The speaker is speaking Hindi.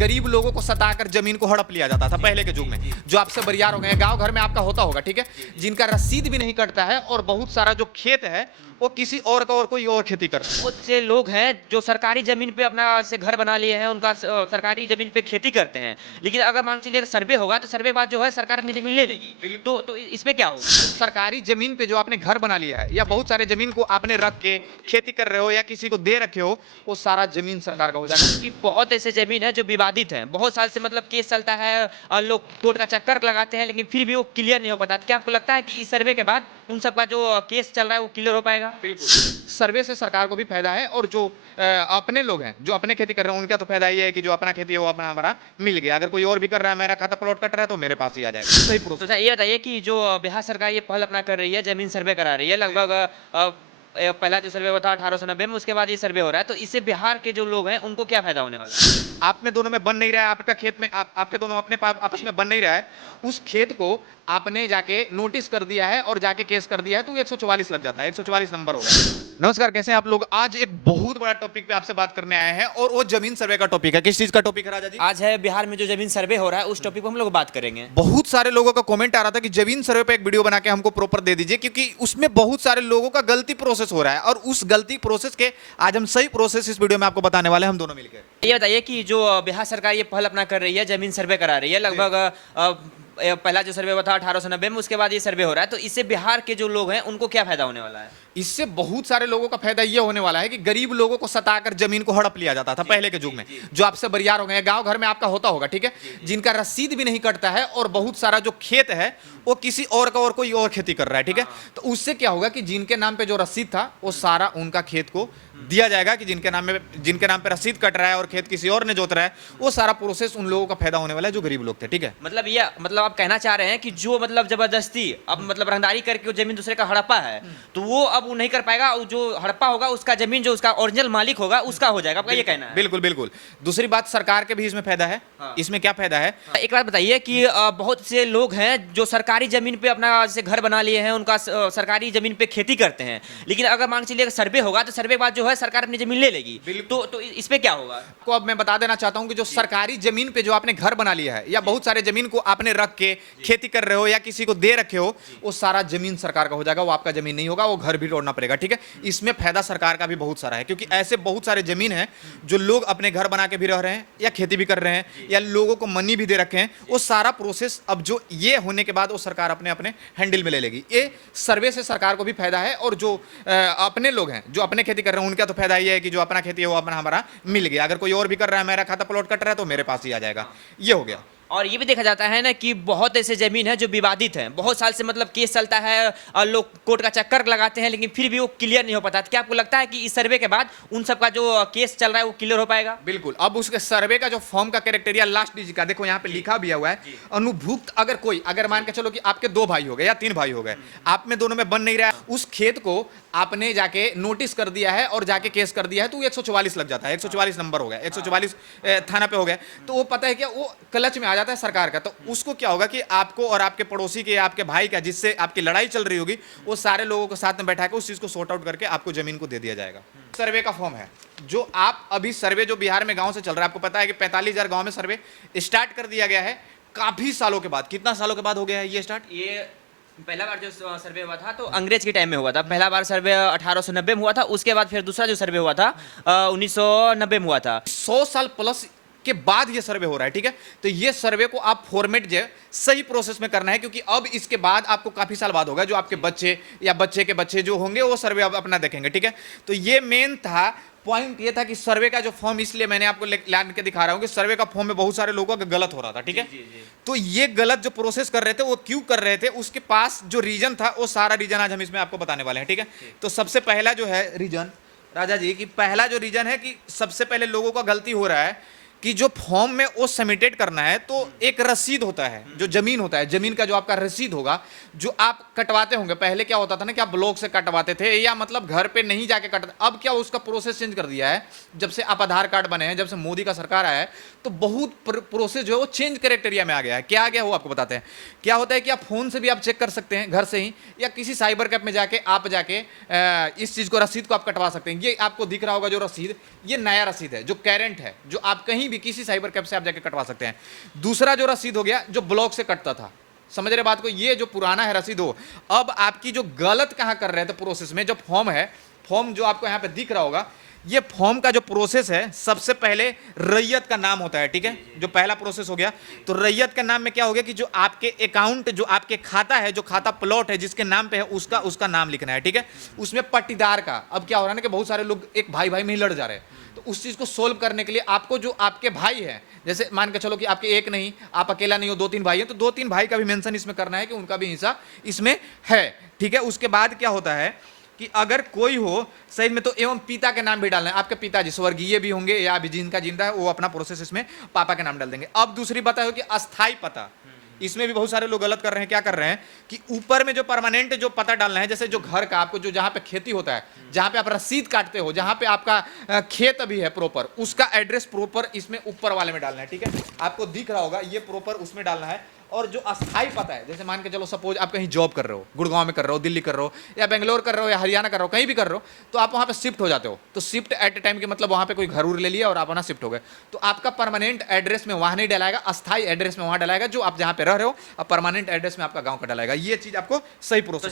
गरीब लोगों को सताकर जमीन को हड़प लिया जाता था पहले के युग में। जो आपसे बरियार हो गए, गांव घर में आपका होता होगा, ठीक है, जिनका रसीद भी नहीं कटता है और बहुत सारा जो खेत है वो किसी और का और कोई और खेती करता है। बहुत से लोग हैं जो सरकारी जमीन पे अपना से घर बना लिए हैं, उनका सरकारी जमीन पे खेती करते हैं। लेकिन अगर मान लीजिए सर्वे होगा तो सर्वे बाद जो है सरकार अपनी जमीन ले लेगी। तो इसमें क्या होगा? सरकारी जमीन पे जो आपने घर बना लिया है या बहुत सारे जमीन को आपने रख के खेती कर रहे हो या किसी को दे रखे हो, वो सारा जमीन सरकार का हो जाएगा। कि बहुत ऐसे जमीन है जो विवादित है, बहुत साल से मतलब केस चलता है और लोग कोर्ट का चक्कर लगाते हैं, लेकिन फिर भी वो क्लियर नहीं हो पाता। क्या आपको लगता है कि इस सर्वे के बाद उन सब का जो केस चल रहा है वो क्लियर हो पाएगा? सर्वे से सरकार को भी फायदा है और जो अपने लोग हैं जो अपने खेती कर रहे हैं उनका तो फायदा ये है कि जो अपना खेती है वो अपना हमारा मिल गया। अगर कोई और भी कर रहा है, मेरा खाता प्लॉट कट रहा है, तो मेरे पास ही आ जाएगा। सही तो प्रोसेस। अच्छा ये बताइए कि जो बिहार सरकार ये पहल अपना कर रही है, जमीन सर्वे करा रही है लगभग पहला जो सर्वे हुआ था 1890 में, उसके बाद ये सर्वे हो रहा है, तो इससे बिहार के जो लोग हैं उनको क्या फायदा होने वाला है? आप में दोनों में बन नहीं रहा है, आपका खेत में आपके दोनों अपने आपस में बन नहीं रहा है, उस खेत को आपने जाके नोटिस कर दिया है और जाके केस कर दिया है, तो 144 लग जाता है, 144 नंबर होगा। नमस्कार, कैसे हैं आप लोग? आज एक बहुत बड़ा टॉपिक पे आपसे बात करने आए हैं और वो जमीन सर्वे का टॉपिक है। किस चीज का टॉपिक है राजा जी? आज है बिहार में जो जमीन सर्वे हो रहा है, उस टॉपिक पर हम लोग बात करेंगे। बहुत सारे लोगों का कमेंट आ रहा था कि जमीन सर्वे पे एक वीडियो बना के हमको प्रॉपर दे दीजिए, क्योंकि उसमें बहुत सारे लोगों का गलती प्रोसेस हो रहा है और उस गलती प्रोसेस के आज हम सही प्रोसेस इस वीडियो में आपको बताने वाले हैं, हम दोनों मिलकर। ये बताइए कि जो बिहार सरकार ये पहल अपना कर रही है, जमीन सर्वे करा रही है लगभग पहला जो सर्वे हुआ था 1890 में, उसके बाद ये सर्वे हो रहा है, तो इससे बिहार के जो लोग हैं उनको क्या फायदा होने वाला है? इससे बहुत सारे लोगों का फायदा ये होने वाला है कि गरीब लोगों को सताकर जमीन को हड़प लिया जाता था पहले के युग में। जो आपसे बरियार हो गए, गांव घर में आपका होता होगा, ठीक है, जिनका रसीद भी नहीं कटता है और बहुत सारा जो खेत है वो किसी और का और कोई और खेती कर रहा है, ठीक है, तो उससे क्या होगा कि जिनके नाम पे जो रसीद था वो सारा उनका खेत को दिया जाएगा, कि जिनके नाम पे रसीद कट रहा है और खेत किसी और ने जोत रहा है, वो सारा प्रोसेस उन लोगों का फायदा होने वाला है जो गरीब लोग थे, ठीक है। मतलब आप कहना चाह रहे हैं कि जो मतलब जबरदस्ती अब मतलब रंगदारी करके वो जमीन दूसरे का हड़प्पा है, तो वो अब वो नहीं कर पाएगा, और जो हड़प्पा होगा उसका जमीन जो उसका ओरिजिनल मालिक होगा उसका हो जाएगा, आपका ये कहना है? बिल्कुल बिल्कुल। दूसरी बात, सरकार के भी इसमें फायदा है। हाँ। इसमें क्या फायदा है? एक बात बताइए कि बहुत से लोग हैं जो सरकारी जमीन पे अपना जैसे घर बना लिए हैं, उनका सरकारी जमीन पे खेती करते हैं। लेकिन अगर मान चलिए सर्वे होगा तो सर्वे के बाद जो है सरकार अपनी जमीन ले लेगी। तो इस पे क्या होगा? को अब मैं बता देना चाहता हूं कि जो सरकारी जमीन पे जो आपने घर बना लिया है या बहुत सारे जमीन को आपने रख के खेती कर रहे हो या किसी को दे रखे हो, वो सारा जमीन सरकार का हो जाएगा, वो आपका जमीन नहीं होगा, वो घर भी तोड़ना पड़ेगा, ठीक है। इसमें फायदा सरकार का भी बहुत सारा है, क्योंकि ऐसे बहुत सारे जमीन है जो लोग अपने घर बना के भी रह रहे हैं या खेती भी कर रहे हैं या लोगों को मनी भी दे रखे हैं, वो सारा प्रोसेस अब जो ये होने के बाद वो सरकार अपने अपने हैंडल में ले लेगी। ये सर्वे से सरकार को भी फायदा है और जो अपने लोग हैं जो अपने खेती कर रहे हैं उनका तो फायदा ये है कि जो अपना खेती है वो अपना हमारा मिल गया। अगर कोई और भी कर रहा है, मेरा खाता प्लॉट कट रहा है, तो मेरे पास ही आ जाएगा। ये हो गया। और ये भी देखा जाता है ना कि बहुत ऐसे जमीन है जो विवादित है, बहुत साल से मतलब केस चलता है और लोग कोर्ट का चक्कर लगाते हैं, लेकिन फिर भी वो क्लियर नहीं हो पाता। तो क्या आपको लगता है कि इस सर्वे के बाद उन सब का जो केस चल रहा है वो क्लियर हो पाएगा? बिल्कुल। अब उसके सर्वे का जो फॉर्म का क्राइटेरिया लास्ट डिजिट का देखो, यहाँ पे लिखा भी हुआ है, अनुभुक्त अगर मान के चलो कि आपके 2 भाई हो गए या 3 भाई हो गए, आप में दोनों में बन नहीं रहा है, उस खेत को आपने जाके नोटिस कर दिया है और जाके केस कर दिया है, तो 144 लग जाता है, 144 नंबर हो गया, 144 थाना पे हो गया, तो वो पता है क्या, वो क्लच में आ जाता है सरकार का। तो उसको क्या होगा कि आपको और आपके पड़ोसी के, आपके भाई का, जिससे आपकी लड़ाई चल रही होगी, वो सारे लोगों को साथ में बैठा के उस चीज को सॉर्ट आउट करके आपको जमीन को दे दिया जाएगा। सर्वे का फॉर्म है जो आप अभी सर्वे जो बिहार में गांव से चल रहा है, आपको पता है कि 45,000 गांव में सर्वे स्टार्ट कर दिया गया है काफी सालों के बाद। कितना सालों के बाद हो गया है ये स्टार्ट? ये पहला बार जो सर्वे हुआ था तो अंग्रेज के टाइम में हुआ था। पहला बार सर्वे 1890 में हुआ था, उसके बाद फिर दूसरा जो सर्वे हुआ था 1990 में हुआ था। 100 साल प्लस के बाद ये सर्वे हो रहा है, ठीक है। तो ये सर्वे को आप फॉर्मेट जो सही प्रोसेस में करना है, क्योंकि अब इसके बाद आपको काफी साल बाद होगा, जो आपके बच्चे या बच्चे के बच्चे जो होंगे वो सर्वे अब अपना देखेंगे, ठीक है। तो ये मेन था, पॉइंट ये था कि सर्वे का जो फॉर्म, इसलिए मैंने आपको लान के दिखा रहा हूं कि सर्वे का फॉर्म में बहुत सारे लोगों का गलत हो रहा था, ठीक है। तो ये गलत जो प्रोसेस कर रहे थे वो क्यों कर रहे थे, उसके पास जो रीजन था वो सारा रीजन आज हम इसमें आपको बताने वाले हैं, ठीक है। तो सबसे पहला जो है रीजन राजा जी, की पहला जो रीजन है कि सबसे पहले लोगों का गलती हो रहा है कि जो फॉर्म में वो सबमिटेड करना है, तो एक रसीद होता है, जो जमीन होता है, जमीन का जो आपका रसीद होगा, जो आप कटवाते होंगे। पहले क्या होता था ना कि आप ब्लॉक से कटवाते थे या मतलब घर पे नहीं जाके कटवाते। अब क्या उसका प्रोसेस चेंज कर दिया है, जब से आप आधार कार्ड बने हैं, जब से मोदी का सरकार आया है, तो बहुत प्रोसेस जो है वो चेंज क्राइटेरिया में आ गया है। क्या आ गया वो आपको बताते हैं। क्या होता है कि आप फोन से भी आप चेक कर सकते हैं घर से ही, या किसी साइबर कैफ में जाके आप जाके इस चीज को, रसीद को आप कटवा सकते हैं। ये आपको दिख रहा होगा जो रसीद, ये नया रसीद है जो करेंट है, जो आप कहीं भी किसी साइबर कैफे से आप जाके कटवा सकते हैं। दूसरा जो रसीद हो गया, जो ब्लॉक से कटता था, समझ रहे बात को, ये जो पुराना है रसीद हो, अब आपकी जो गलत कहां कर रहे थे प्रोसेस में, जो फॉर्म है, फॉर्म जो आपको यहां पे दिख रहा होगा, ये फॉर्म का जो प्रोसेस है, सबसे पहले रैयत का नाम होता है, ठीक है, जो पहला प्रोसेस हो गया। तो रैयत के नाम में क्या हो गया कि जो आपके अकाउंट, जो आपके खाता है, जो खाता प्लॉट है जिसके नाम पे है, उसका नाम लिखना है, ठीक है। उसमें पट्टीदार का, अब क्या हो रहा है ना कि बहुत सारे लोग एक भाई भाई में ही लड़ जा रहे हैं, तो उस चीज को सोल्व करने के लिए आपको जो आपके भाई है, जैसे मान के चलो कि आपके एक नहीं, आप अकेला नहीं हो, 2-3 भाई हैं, तो 2-3 भाई का भी मेंशन इसमें करना है कि उनका भी हिस्सा इसमें है, ठीक है। उसके बाद क्या होता है कि अगर कोई हो सही में, तो एवं पिता के नाम भी डालना है, आपके पिताजी स्वर्गीय भी होंगे या अभी जिनका जिंदा है वो अपना प्रोसेस इसमें पापा के नाम डाल देंगे। अब दूसरी बात है कि अस्थाई पता, इसमें भी बहुत सारे लोग गलत कर रहे हैं। क्या कर रहे हैं कि ऊपर में जो परमानेंट जो पता डालना है, जैसे जो घर का आपको जो जहां पे खेती होता है, जहां पे आप रसीद काटते हो, जहां पे आपका खेत अभी है प्रॉपर, उसका एड्रेस प्रॉपर इसमें ऊपर वाले में डालना है, ठीक है। आपको दिख रहा होगा ये प्रॉपर उसमें डालना है। और जो अस्थाई पता है, जैसे मान के चलो सपोज आप कहीं जॉब कर रहे हो, गुड़गांव में कर रहे हो, दिल्ली कर रहे हो, या बेंगलोर कर रहे हो, या हरियाणा कर रहे हो, कहीं भी कर रहे हो, तो आप वहां पे शिफ्ट हो जाते हो। तो शिफ्ट एट ए टाइम के मतलब वहां पे कोई घर उर ले लिया और आप वहां शिफ्ट हो गए, तो आपका परमानेंट एड्रेस में वहां नहीं डलाएगा, अस्थाई एड्रेस में वहां डलाएगा जो आप जहां पे रह रहे हो, और परमानेंट एड्रेस में आपका गांव का डलाएगा। ये चीज आपको सही प्रोसेस